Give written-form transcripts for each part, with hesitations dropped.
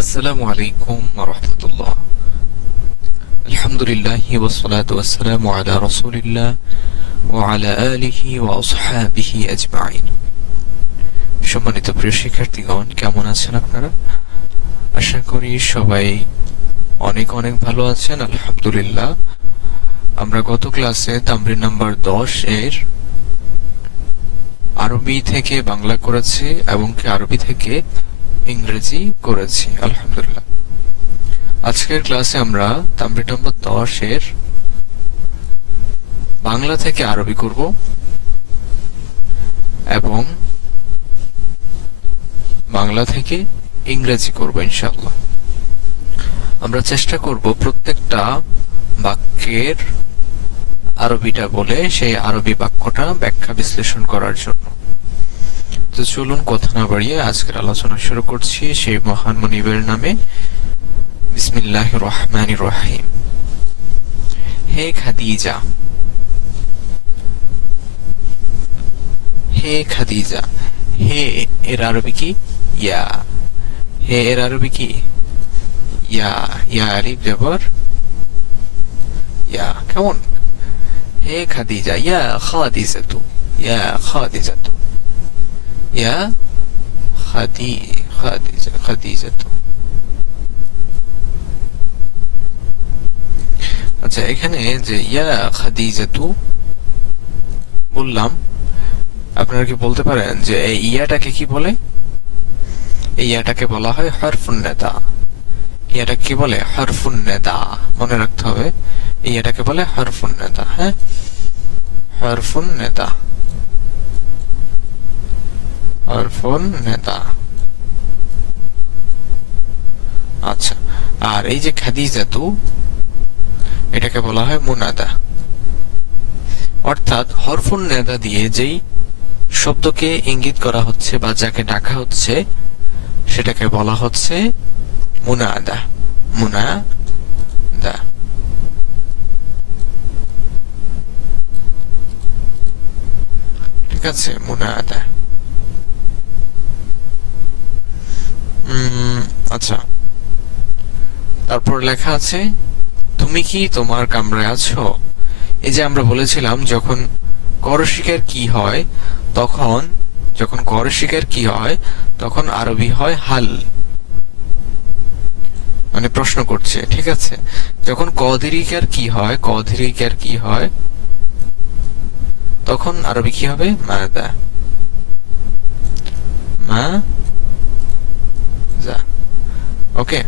আসসালামু আলাইকুম ওয়া রাহমাতুল্লাহ। আলহামদুলিল্লাহি ওয়াসসালাতু ওয়াসসালামু আলা রাসূলিল্লাহ ওয়া আলা আলিহি ওয়া আসহাবিহি আজমাইন। সম্মানিত প্রিয় শিক্ষার্থীগণ, কেমন আছেন আপনারা? আশা করি সবাই অনেক অনেক ভালো আছেন, আলহামদুলিল্লাহ। আমরা গত ক্লাসে তামরিন নাম্বার 10 এর আরবি থেকে বাংলা করেছি এবং আরবি থেকে ইংরেজি করেছি, আলহামদুলিল্লাহ। আজকের ক্লাসে আমরা তামরিন নম্বর 10 এর বাংলা থেকে আরবি করব এবং বাংলা থেকে ইংরেজি করব ইনশাআল্লাহ। আমরা চেষ্টা করব প্রত্যেকটা বাক্যের আরবিটা বলে সেই আরবি বাক্যটা ব্যাখ্যা বিশ্লেষণ করার জন্য। তো চলুন কথা না বাড়িয়ে আজকের আলোচনা শুরু করছি সেই মহান মুনিবের নামে। বিসমিল্লাহির রহমানির রহিম। হে খাদিজা, হে খাদিজা। হে এর আরবি কি? ইয়া। হে এর আরবি কি? ইয়া। ইয়া আলিফ জবর ইয়া। কেমন? হে খাদিজা, ইয়া খাদিজাতু, ইয়া খাদিজাতু, ইয়া খাদিজা, খাদিজাতু। আচ্ছা, এখানে যে ইয়া খাদিজাতু বললাম, আপনারা কি বলতে পারেন যে এই ইয়াটাকে কি বলে? এই ইয়াটাকে বলা হয় হরফুন নেদা। ইয়াটাকে কি বলে? হরফুন নেদা। মনে রাখতে হবে, এই ইয়াটাকে বলে হরফুন নেদা। হ্যাঁ, হরফুন নেদা, হরফুন নেদা। আচ্ছা, আর এই যে খাদিজাতু, এটাকে বলা হয় মুনাদা। অর্থাৎ হরফুন নেদা দিয়ে যেই শব্দকে ইঙ্গিত করা হচ্ছে বা যাকে ডাকা হচ্ছে সেটাকে বলা হচ্ছে মুনাদা। মুনাদা। ঠিক আছে, মুনাদা। আচ্ছা, তারপর লেখা আছে তুমি কি তোমার কামরায় আছো। এই যে আমরা বলেছিলাম যখন করশিকার কি হয়, তখন যখন করশিকার কি হয় তখন আরবি হয় হাল, মানে প্রশ্ন করছে। ঠিক আছে, যখন কদরিকার কি হয়, কদরিকার কি হয়, তখন আরবি কি হবে? মাদা, মাজা। ওকে,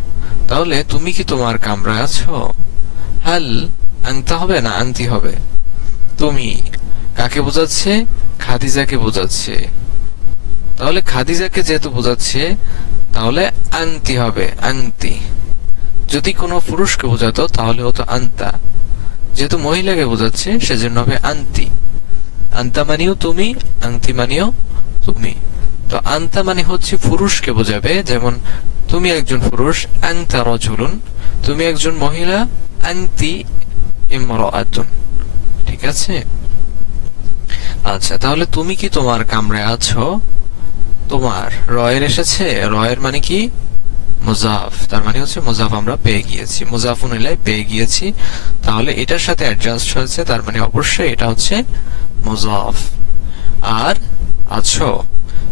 তাহলে তুমি কি তোমার কামরায় আছো? হাল আনতে হবে না আনতি হবে? তুমি কাকে বোঝাচ্ছে? খাদিজাকে বোঝাচ্ছে। তাহলে খাদিজাকে যেহেতু বোঝাচ্ছে তাহলে আনতি হবে, আনতি। যদি কোনো পুরুষকে বোঝাতো তাহলে হতো আন্তা। যেহেতু মহিলাকে বোঝাচ্ছে সেজন্য হবে আন্তি। আন্তা মানেও তুমি, আংতি মানেও তুমি। তো আন্তা মানে হচ্ছে পুরুষকে বোঝাবে, যেমন তুমি একজন পুরুষ, আংতা রাজুলুন। তুমি একজন মহিলা, আংতি ইমরাআতুন। ঠিক আছে। আচ্ছা, তাহলে তুমি কি তোমার কামরায় আছো? তোমার রয়ের এসেছে, রয়ের মানে কি? মুজাফ। তার মানে হচ্ছে মুজাফ আমরা পেয়ে গিয়েছি, মুজাফুন ইলাইহি পেয়ে গিয়েছি। তাহলে এটার সাথে অ্যাডজাস্ট হয়েছে, তার মানে অবশ্যই এটা হচ্ছে মুজাফ। আর আছো,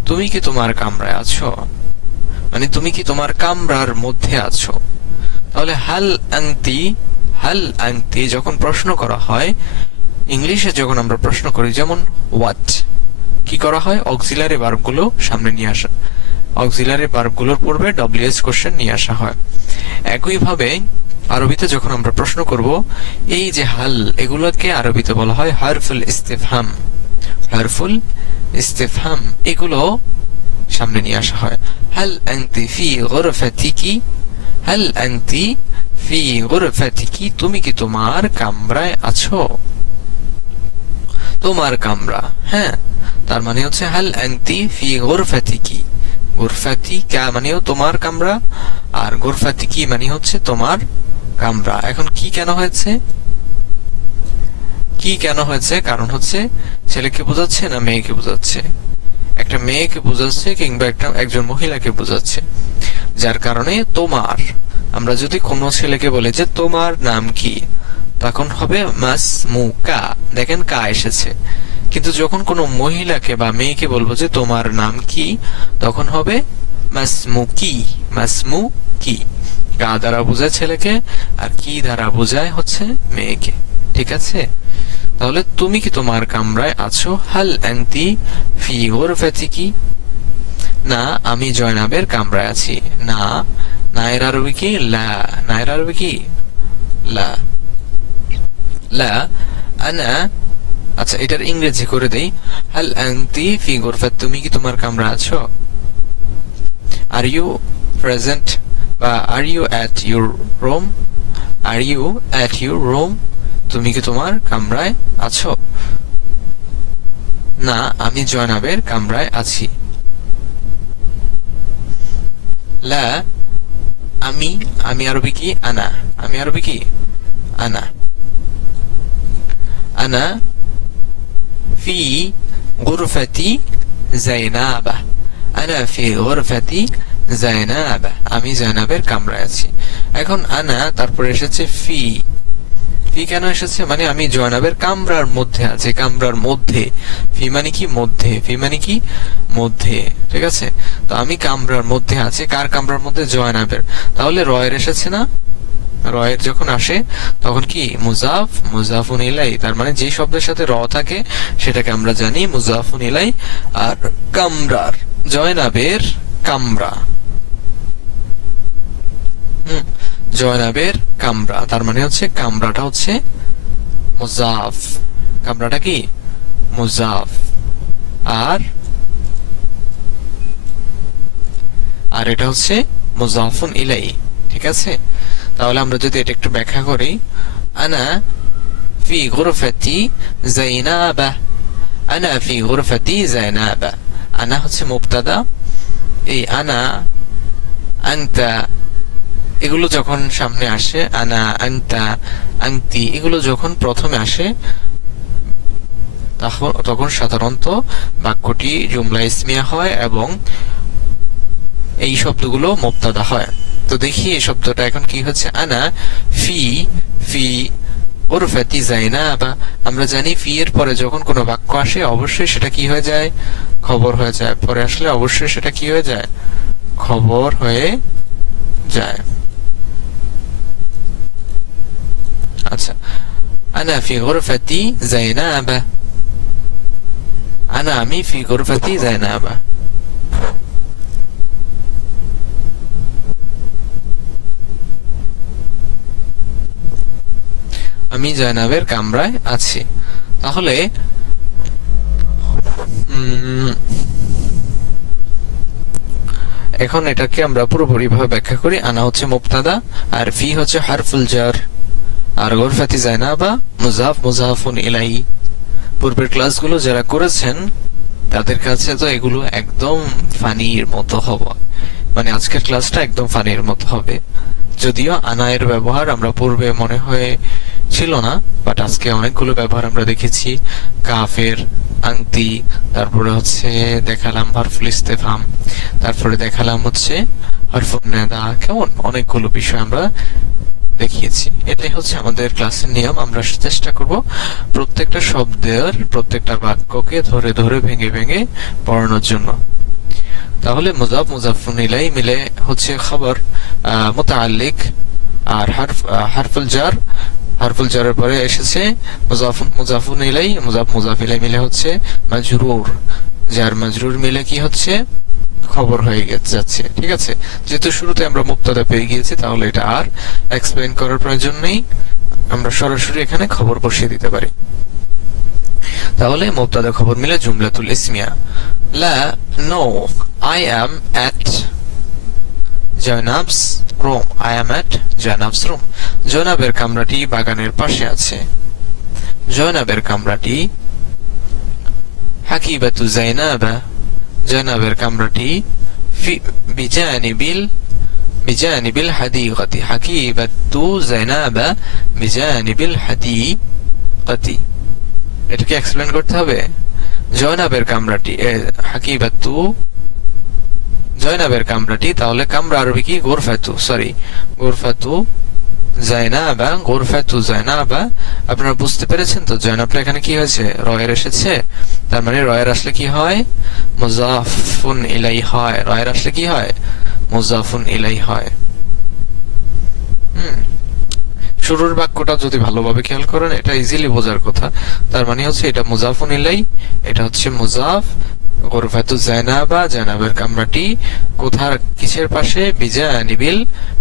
তুমি কি তোমার কামরায় আছো, মানে তুমি কি তোমার কামরার মধ্যে আছো। তাহলে হাল আনতি, হাল আনতি যখন প্রশ্ন করা হয় ইংলিশে, যখন আমরা প্রশ্ন করি, যেমন হোয়াট, কি করা হয়? অক্সিলারি ভার্বগুলো সামনে নিয়ে আসা, অক্সিলারি ভার্বগুলোর পূর্বে ডব্লিউএস কোশ্চেন নিয়ে আসা হয়। একইভাবে আরবিতে যখন আমরা প্রশ্ন করব, এই যে হাল, এগুলোকে আরবিতে বলা হয় হারফুল ইস্তিফহাম। হারফুল ইস্তিফহাম এগুলো সামনে নিয়ে আসা হয়। হাল আনতি ফি গুরফাতিকি, হাল আনতি ফি গুরফাতিকি, তুমি কি তোমার কামরায় আছো? তোমার কামরা, হ্যাঁ, তার মানে হচ্ছে হাল আনতি ফি গুরফাতিকি। গুরফাতিকা মানেও তোমার কামরা, আর গুরফাতিকি মানে হচ্ছে তোমার কামরা। এখন কি কেন হয়েছে? কি কেন হয়েছে? কারণ হচ্ছে ছেলেকে বোঝাচ্ছে না মেয়েকে বোঝাচ্ছে? একটা মেয়েকে বোঝাচ্ছে কিংবা একজন মহিলাকে বোঝাচ্ছে। যার কারণে তোমার। আমরা যদি কোনো ছেলেকে বলি যে তোমার নাম কি, তখন হবে মাসমুকা। দেখেন কা এসেছে। কিন্তু যখন কোনো মহিলাকে বা মেয়েকে বলবো যে তোমার নাম কি, তখন হবে মাসমুকি। মাসমুকি কা দ্বারা বোঝায় ছেলেকে, আর কি দ্বারা বোঝায় হচ্ছে মেয়েকে। ঠিক আছে? তাহলে তুমি কি তোমার কামরায় আছো? হাল আনতি ফি গুরফাতিকি? না, আমি জয়নাবের কামরায় আছি। না, নায়ের আরবি কি? লা। নায়ের আরবি কি? লা। লা আনা। আচ্ছা, এটার ইংরেজি করে দেই। হাল আনতি ফি গুরফাত, তুমি কি তোমার কামরা আছো? আর ইউ প্রেজেন্ট বা are you at your room? Are you at your room? তুমি কি তোমার কামরায় আছো? না, আমি জয়নাবের কামরায় আছি। লা, আমি। আমি আরবি কি? আনা। আমি আরবি কি? আনা। আনা ফি গুরফাতি জাইনাবা। আনা ফি গুরফাতি জাইনাবা, আমি জাইনাবের কামরায় আছি। এখন আনা, তারপরে এসেছে ফি। ফি কেন এসেছে? মানে আমি জয়নাবের কামরার মধ্যে আছি। কামরার মধ্যে। ফি মানে কি? মধ্যে। ফি মানে কি? মধ্যে। ঠিক আছে? তো আমি কামরার মধ্যে আছি। কার কামরার মধ্যে? জয়নাবের। তাহলে রয়ের এসেছে না? রয়ের যখন আসে তখন কি? মুজাফ, মুজাফুন ইলাই। তার মানে যে শব্দের সাথে র থাকে সেটাকে আমরা জানি মুজাফুন ইলাই। আর কামরার, জয়নাবের কামরা, জয়নাবের কামরা, তার মানে হচ্ছে কামরাটা হচ্ছে মুজাফ। কামরাটা কি? মুজাফ। আর আর এটা হচ্ছে মুজাফুন ইলাই। ঠিক আছে? তাহলে আমরা যদি এটা একটু ব্যাখ্যা করি, আনা ফি গুরফাতি জাইনাবা। আনা ফি গুরফাতি জাইনাবা। আনা হচ্ছে মুবতাদা। এই আনা, আনতা, এগুলো যখন সামনে আসে, আনা, আনতা, আনতি, এগুলো যখন প্রথমে আসে তখন সাধারণত বাক্যটি জুমলা ইসমিয়া হয় এবং এই শব্দগুলো মুবতাদা হয়। তো দেখি এই শব্দটা এখন কি হচ্ছে। আনা ফি ফি গুরফাতি জাইনাবা। আমরা জানি ফি এর পরে যখন কোনো বাক্য আসে অবশ্যই সেটা কি হয়ে যায়? খবর হয়ে যায়। পরে আসলে অবশ্যই সেটা কি হয়ে যায়? খবর হয়ে যায়। আচ্ছা, আনা ফি গুরফাতি জাইনাবা। আনা, আমি ফি গুরফাতি জাইনাবা। আমি জয়নাবের কামরায় আছি। তাহলে এখন এটাকে আমরা পুরোপুরি ভাবে ব্যাখ্যা করি। আনা হচ্ছে মুবতাদা, আর ফি হচ্ছে হারফুল জার, আর গুরফাতি জাইনাবা মুজাফ মুজাফুন ইলাইহি। পূর্বের ক্লাসগুলো যারা করেছেন তাদের কাছে তো এগুলো একদম ফানির মতো হবে। মানে আজকের ক্লাসটা একদম ফানির মতো হবে। যদিও আনায়ের ব্যবহার আমরা পূর্বে মনে হয়ে ছিল না, বাট আজকে অনেকগুলো ব্যবহার আমরা দেখেছি। কাফের, আংতি, তারপরে হচ্ছে দেখালাম হারফুল ইস্তেফহাম, তারপরে দেখালাম হচ্ছে হারফুন নেদা। কেমন অনেকগুলো বিষয় আমরা দেখিয়েছি। এটাই হচ্ছে আমাদের ক্লাসের নিয়ম। আমরা চেষ্টা করব প্রত্যেকটা শব্দের, প্রত্যেকটা বাক্যকে ধরে ধরে ভেঙে ভেঙে পড়ানোর জন্য। তাহলে মুজাফ মুজাফুন ইলাই মিলে হচ্ছে খবর মুতাআল্লিক, আর হারফুল জার, হারফুল জারের পরে এসেছে মুজাফুন ইলাই, মুজাফ মুজাফ ইলাই মিলে হচ্ছে মাজরুর, যার মাজরুর মিলে কি হচ্ছে? খবর হয়ে যাচ্ছে। ঠিক আছে? যেহেতু শুরুতে আমরা মুবতাদা পেয়ে গিয়েছি, তাহলে এটা আর এক্সপ্লেইন করার প্রয়োজন নেই। আমরা সরাসরি এখানে খবর বসিয়ে দিতে পারি। তাহলে মুবতাদা খবর মিলে জুমলাতুল ইসমিয়া। লা, no, I am at Zainab's room. I am at Zainab's room. জয়নাবের কামরাটি বাগানের পাশে আছে। জয়নাবের কামরাটি হাকিবাতু জাইনাবা। জয়নাবের কামরাটি বিজানিবিল হাদিকাতি। হাকিবাতু জাইনাবা বিজানিবিল হাদিকাতি। এটাকে এক্সপ্লেইন করতে হবে। জয়নাবের কামরাটি, হাকিবাতু জয়নাবের কামরাটি, তাহলে কামরা আরবি কি? গোরফাতু, সরি গোরফাতু জাইনাবা, গোরফাতু জাইনাবা। আপনারা বুঝতে পেরেছেন তো? জয়নাবটা এখানে কি হয়েছে? রয়ের এসেছে। তার মানে রয়ের আসলে কি হয়? মুজাফুন ইলাই হয়। রয়ের আসলে কি হয়? মুজাফুন ইলাই হয়। শুরুর বাক্যটা যদি ভালোভাবে খেয়াল করেন, এটা ইজিলি বোঝার কথা। তার মানে হচ্ছে এটা মুজাফুন ইলাই, এটা হচ্ছে মুজাফ। গোরফাতু জাইনাবা, জাইনাবের কামরাটি কোথার, কিসের পাশে? বিজানিবিল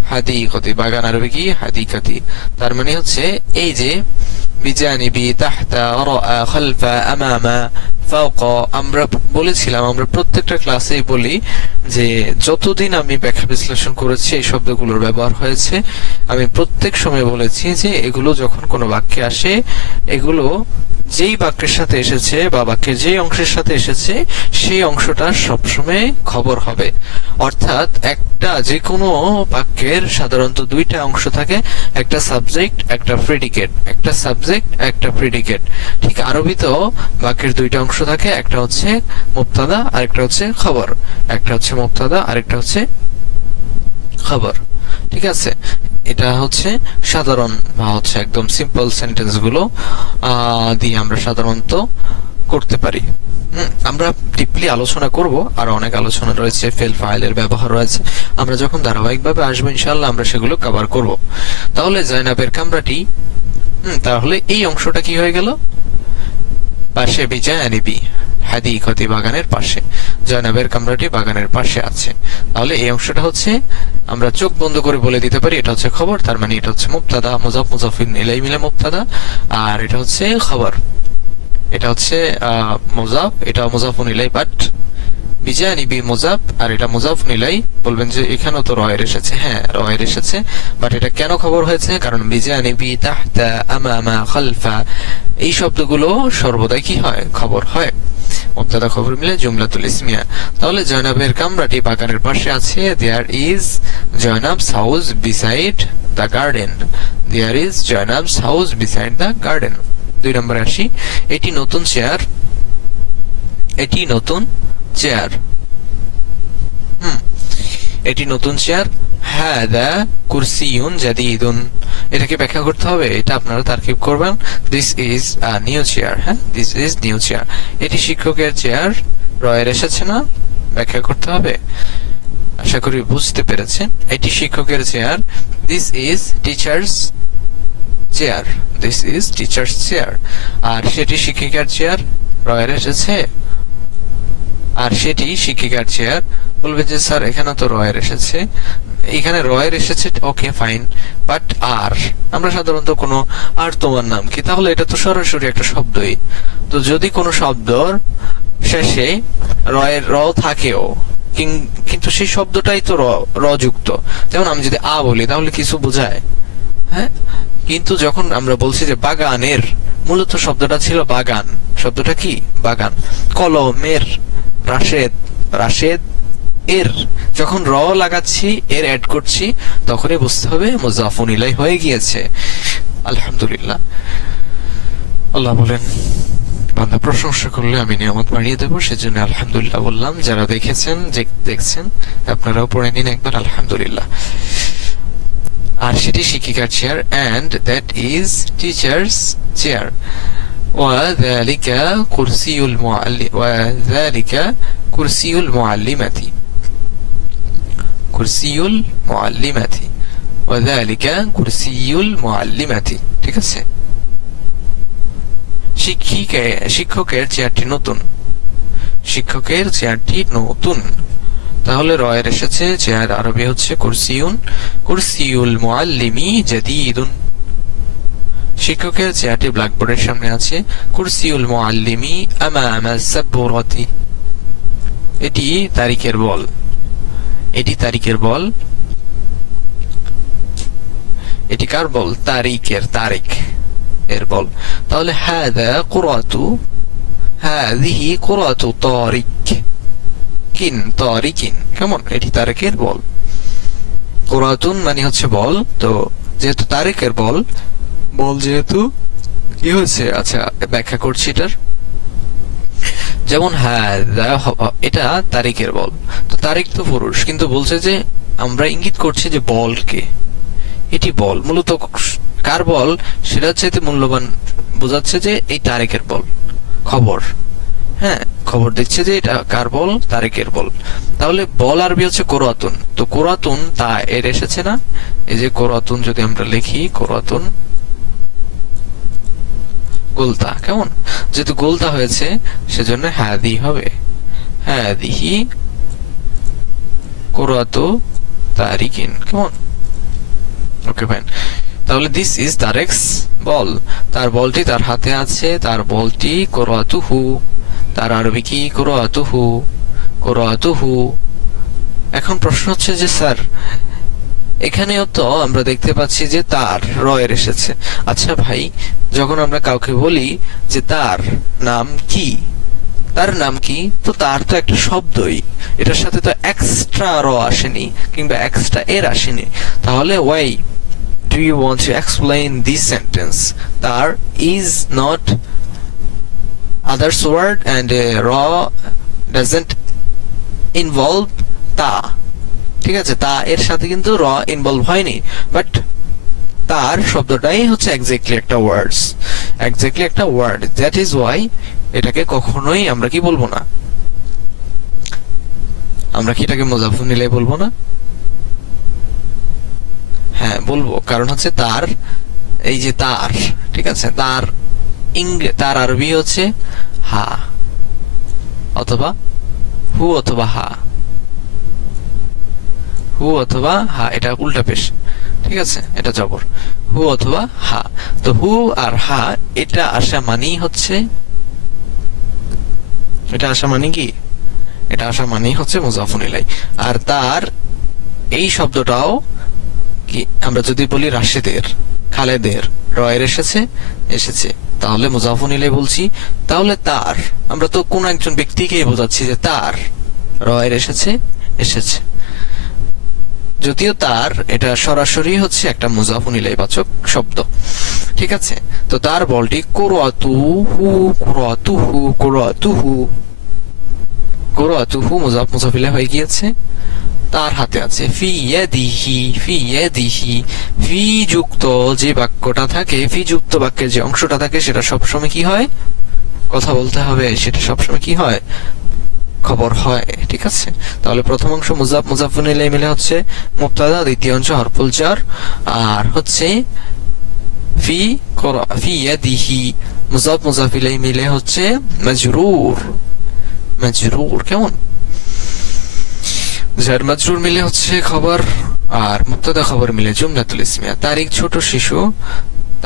হাদিকাতি, বাগান আরবি কি? হাদিকাতি। তার মানে হচ্ছে এই যে বিজানিবি, তাহতা, রাআ, খালফা, আমামা, ফাওকা, আমরা বলেছিলাম, আমরা প্রত্যেকটা ক্লাসেই বলি যে যতদিন আমি ব্যাখ্যা বিশ্লেষণ করেছি এই শব্দগুলোর ব্যবহার হয়েছে, আমি প্রত্যেক সময় বলেছি যে এগুলো যখন কোনো বাক্যে আসে, এগুলো যেই বাক্যের সাথে এসেছে বা বাক্যের যেই অংশের সাথে এসেছে সেই অংশটা সবসময় খবর হবে। অর্থাৎ একটা যে কোনো বাক্যের সাধারণত দুইটা অংশ থাকে, একটা সাবজেক্ট, একটা প্রেডিকেট। একটা সাবজেক্ট, একটা প্রেডিকেট। ঠিক আরবিতেও বাক্যের দুইটা অংশ থাকে, একটা হচ্ছে মুবতাদা আর একটা হচ্ছে খবর। একটা হচ্ছে মুবতাদা আর একটা হচ্ছে খবর। ঠিক আছে? এটা হচ্ছে সাধারণ বা হচ্ছে একদম সিম্পল সেন্টেন্স গুলো দিয়ে আমরা সাধারণত করতে পারি। আমরা ডিপলি আলোচনা করব, আর অনেক আলোচনা রয়েছে, ফেল ফাইলের ব্যবহার রয়েছে। আমরা যখন ধারাবাহিকভাবে আসবো ইনশাআল্লাহ আমরা সেগুলো কভার করব। তাহলে জয়নাবের কামরাটি, তাহলে এই অংশটা কি হয়ে গেল? পাশে বিজানিবি হাদিকাতি, বাগানের পাশে। জয়নাবের কামরাটি বাগানের পাশে আছে। তাহলে এই অংশটা হচ্ছে আমরা চোখ বন্ধ করে বলে দিতে পারি এটা হচ্ছে খবর। তার মানে এটা হচ্ছে মুবতাদা, মুজাফ মুজাফিন ইলাই মিলে মুবতাদা, আর এটা হচ্ছে খবর। এটা হচ্ছে মুজাফ, এটা মুজাফুন ইলাই, বাট বিজানিবি মুজাফ আর এটা মুজাফুন ইলাই। বলবেন যে এখানেও তো রয়ের এসেছে। হ্যাঁ, রয়ের এসেছে, বাট এটা কেন খবর হয়েছে? কারণ বিজানিবি, তাহতা, আমামা, খালফা এই শব্দগুলো সর্বদাই কি হয়? খবর হয়। মুবতাদা খবর মিলে জুমলাতুল ইসমিয়া। তাহলে জয়নাবের কামরাটি বাগানের পাশে আছে। There is Zainab's house beside the garden. There is Zainab's house beside the garden. 2 নম্বরে আসি। এটি নতুন চেয়ার, এটি নতুন চেয়ার। এটি নতুন চেয়ার। হাদা কুরসিয়ুন জাদীদুন। এটাকে ব্যাখ্যা করতে হবে, এটা আপনারা তারকিব করবেন। This is a new chair. হ্যাঁ, দিস ইজ নিউ চেয়ার। এটি শিক্ষকের চেয়ার। রয়ের এসেছে না? ব্যাখ্যা করতে হবে। আশা করি বুঝতে পেরেছেন। এটি শিক্ষকের chair. This is teacher's chair. This is teacher's chair. আর সেটি শিক্ষিকার চেয়ার। রয়ের এসেছে। আর সেটি শিক্ষিকার চেয়ার। বলবে যে স্যার এখানে তো রয়ের এসেছে, এখানে রয়ের এসেছে, ওকে ফাইন, বাট আর আমরা সাধারণত কোনো আর তোমার নাম কি, তাহলে এটা তো সরাসরি একটা শব্দই। তো যদি কোনো শব্দর শেষে রয়ের র থাকেও, কিন্তু সেই শব্দটাই তো র যুক্ত, যেমন আমি যদি বলি তাহলে কিছু বোঝায়। হ্যাঁ, কিন্তু যখন আমরা বলছি যে বাগানের, মূলত শব্দটা ছিল বাগান। শব্দটা কি? বাগান। কলমের, রাশেদ, রাশেদ এর, যখন র লাগাচ্ছি, এর অ্যাড করছি, তখনই বুঝতে হবে মুজাফুন ইলাই হয়ে গিয়েছে। আলহামদুলিল্লাহ। আল্লাহ বলেন, বান্দা প্রশংসা করলে আমি নিয়ামত বাড়িয়ে দেবো, সেজন্য আলহামদুলিল্লাহ বললাম। যারা দেখেছেন, যে দেখছেন, আপনারাও পড়ে নিন একবার আলহামদুলিল্লাহ। আর সেটি শিক্ষিকার chair, and that is teacher's chair. وذلك كرسي المعلم، وذلك كرسي المعلمة، كرسي المعلمة، وذلك كرسي المعلمة। ঠিক আছে? শিক্ষকের চেয়ারটি নতুন। শিক্ষকের চেয়ারটি নতুন। তাহলে রয়ের এসেছে, চেয়ার আরবি হচ্ছে কুরসিয়ুন। কুরসিউল মুআল্লিমি জাদীদুন। শিক্ষকের চেয়ারটি ব্ল্যাকবোর্ডের সামনে আছে। কুরসিউল মুআল্লিমি আমামা সাবুরাতি। এটি তারিখের বল। এটি তারিখের বল। এটি কার বল? তারিখের, তারিখ এর বল। তাহলে হাদা কুরাতু, হাদিহি কুরাতু তারিক, কিন তারিকিন। কেমন? এটি তারিখের বল। কুরাতুন মানে হচ্ছে বল, তো যেহেতু তারিখের বল, বল যেহেতু কি হয়েছে, আচ্ছা ব্যাখ্যা করছি এটার। যেমন এটা তারিকের বল, তো তারিক তো পুরুষ, কিন্তু বলছে যে আমরা ইঙ্গিত করছি যে বলকে, এটি বল মূলত কার বল সেটা চাইতে মূল্যবান বোঝাচ্ছে যে এই তারিকের বল, খবর। হ্যাঁ, খবর দিচ্ছে যে এটা কার বল, তারিকের বল। তাহলে বল আরবি হচ্ছে কোরাতুন, তো কোরাতুন তা এর এসেছে না, এই যে কোরাতুন যদি আমরা লিখি, কোরাতুন গোলতা, কেমন, যেহেতু গোলতা হয়েছে সেজন্য হাদি হবে, হাদিহি কোরাতু তারিকিন, কেমন। ওকে ফাইন, তাহলে দিস ইজ তারেকস বল, তার বলটি তার হাতে আছে, তার বলটি কোরাতুহু, তার আরবি কি কোরাতুহু, কোরাতুহু। এখন প্রশ্ন হচ্ছে যে স্যার এখানেও তো আমরা দেখতে পাচ্ছি যে তার রয়ের এসেছে। আচ্ছা ভাই, যখন আমরা কাউকে বলি যে তার নাম কি, তার নাম কি, তো তার তো একটা শব্দই, এটার সাথে তো এক্সট্রা র আসেনি কিংবা এক্সট্রা এর আসেনি। তাহলে Y do you want to explain this sentence? Tar is not others word and raw doesn't involve ta. ঠিক আছে, তা এর সাথে কিন্তু র ইনভলভ হয়নি, বাট তার শব্দটাই হচ্ছে এক্স্যাক্টলি একটা ওয়ার্ডস, এক্স্যাক্টলি একটা ওয়ার্ড। দ্যাট ইজ ওয়াই এটাকে কখনোই আমরা কি বলবো না, আমরা কি এটাকে মুজাফফর নিলাই বলবো না? হ্যাঁ বলবো, কারণ হচ্ছে তার, এই যে তার, ঠিক আছে, তার তার আরবি হচ্ছে হা অথবা হু অথবা হা, হু অথবা হা, এটা উল্টা পেশ, ঠিক আছে, এটা জবর, হু অথবা হা। তো হু আর হা এটা আসা মানেই হচ্ছে, এটা আসা মানে কি, এটা আসা মানেই হচ্ছে মুজাফফর ইলাই। আর তার এই শব্দটাও কি, আমরা যদি বলি রাশেদের, খালেদের রয়ের এসেছে, এসেছে, তাহলে মুজাফফর ইলাই বলছি। তাহলে তার, আমরা তো কোন একজন ব্যক্তিকেই বোঝাচ্ছি যে তার রয়ের এসেছে, এসেছে, যদিও তার এটা সরাসরি হচ্ছে একটা মুজাফফর ইলাই বাচক শব্দ, ঠিক আছে। তো তার বলটি কুরাতুহু, কুরাতুহু, কুরাতুহু, কুরাতুহু মুজাফফর ইলাই হয়ে গিয়েছে, তার হাতে আছে। ফি ইয়াদিহি, ফি ইয়াদিহি, ফি যুক্ত যে বাক্যটা থাকে, ফি যুক্ত বাক্যের যে অংশটা থাকে সেটা সবসময় কি হয়, কথা বলতে হবে, সেটা সবসময় কি হয়, খবর হয়, ঠিক আছে। তাহলে প্রথম অংশ মুজাফফর ইলাই মিলে হচ্ছে মুবতাদা, দ্বিতীয় অংশ হরফুল জার, আর হচ্ছে ফি ফি ইয়াদিহি মুজাফফর ইলাই মিলে হচ্ছে মাজরুর, মাজরুর, কেমন, জার মাজরুর মিলে হচ্ছে খবর, আর মুবতাদা খবর মিলে জুমলাতুল ইসমিয়া। তারিক ছোট শিশু,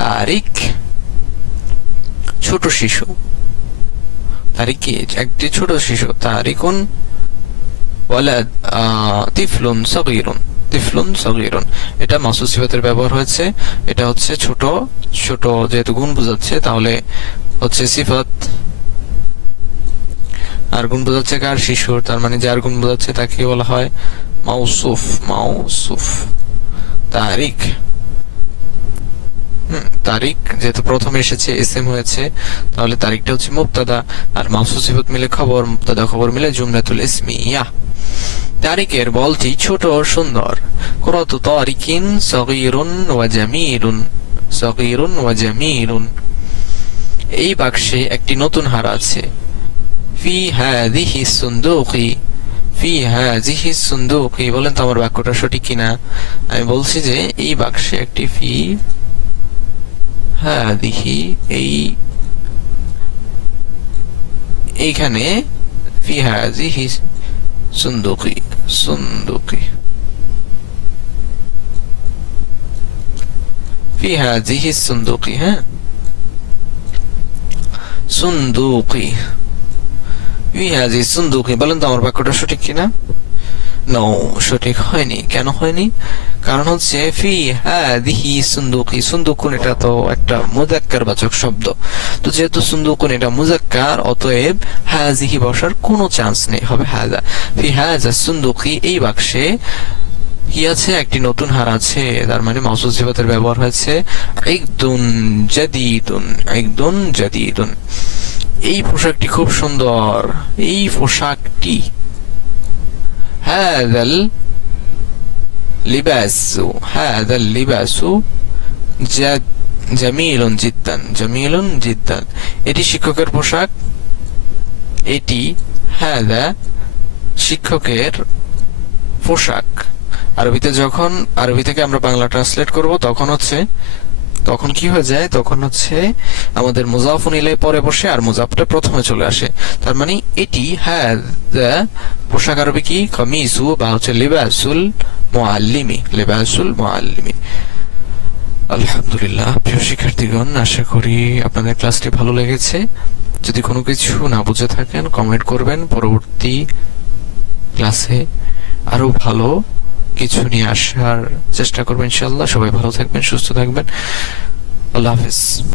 তারিক ছোট শিশু, তারিক কি একটি ছোট শিশু, তারিকুন ওয়ালাদ তিফলুন সগীরুন, তিফলুন সগীরুন, এটা মাসুস সিফাতের ব্যবহার হয়েছে, এটা হচ্ছে ছোট, ছোট যেহেতু গুণ বোঝাচ্ছে তাহলে হচ্ছে সিফাত, আর গুণ বোঝাচ্ছে কার, শিশুর, তার মানে যার গুণ বোঝাচ্ছে তাকে বলা হয় মাউসুফ, মাউসুফ। তারিক, তারিক যেহেতু প্রথমে এসেছে ইসম হয়েছে, তাহলে তারিখটা হচ্ছে মুবতাদা, আর মাউসুফ সিফাত মিলে খবর, মুবতাদা খবর মিলে জুমলাতুল ইসমিয়া। তারিকের বলটি ছোট ও সুন্দর, কুরাতু তারিকিন সগীরুন ওয়া জামিলুন, সগীরুন ওয়া জামিলুন। এই বাক্সে একটি নতুন হার আছে। ফি হাযিহি সুনদুকি, ফি হাযিহি সুনদুকি, বলেন তো আমার বাক্যটা সঠিক কিনা। আমি বলছি যে এই বাক্সে একটি, ফি হাযিহি, এইখানে, ফি হাযিহি সুনদুকি, সুনদুকি, ফি হাযিহি সুনদুকি, হ্যাঁ সুনদুকি, ফি হাযিহি সুনদুকি, বলেন তো আমার বাক্যটা সঠিক কিনা। নো, সঠিক হয়নি। কেন হয়নি? কারণ হচ্ছে ফি হাযিহি সুনদুকি, সুনদুকুন এটা তো একটা মুযাক্কার বাচক শব্দ, তো যেহেতু সুনদুকুন এটা মুযাক্কার, অতএব হাযিহি বসার কোনো চান্স নেই, হবে হাযা। ফি হাযা সুনদুকি, এই বাক্সে কি আছে, একটি নতুন হার আছে, তার মানে মাউসুফ সিফাতের ব্যবহার হয়েছে ইকদুন জাদীদুন, ইকদুন জাদীদুন। এই পোশাকটি খুব সুন্দর, এই পোশাকটি। হাদাল লিবাসু, হাদাল লিবাসু জামিলুন জিদ্দান, জামিলুন জিদ্দান। এটি শিক্ষকের পোশাক, এটি হাদা শিক্ষকের পোশাক। আরবি থেকে আমরা বাংলা ট্রান্সলেট করব, তখন কি হয়ে যায়, তখন হচ্ছে আমাদের মুজাফুন ইলাই পরে বসে আর মুজাফটা প্রথমে চলে আসে। তার মানে এটি হাদা পোশাক আরবি কি কামিসু বা হচ্ছে লিবাসুল মুআল্লিমি, লিবাসুল মুআল্লিমি। আলহামদুলিল্লাহ প্রিয় শিক্ষার্থীগণ, আশা করি আপনাদের ক্লাসটি ভালো লেগেছে। যদি কোনো কিছু না বুঝে থাকেন কমেন্ট করবেন, পরবর্তী ক্লাসে আরো ভালো কিছু নিয়ে আসার চেষ্টা করবেন ইনশাআল্লাহ। সবাই ভালো থাকবেন, সুস্থ থাকবেন। আল্লাহ হাফেজ।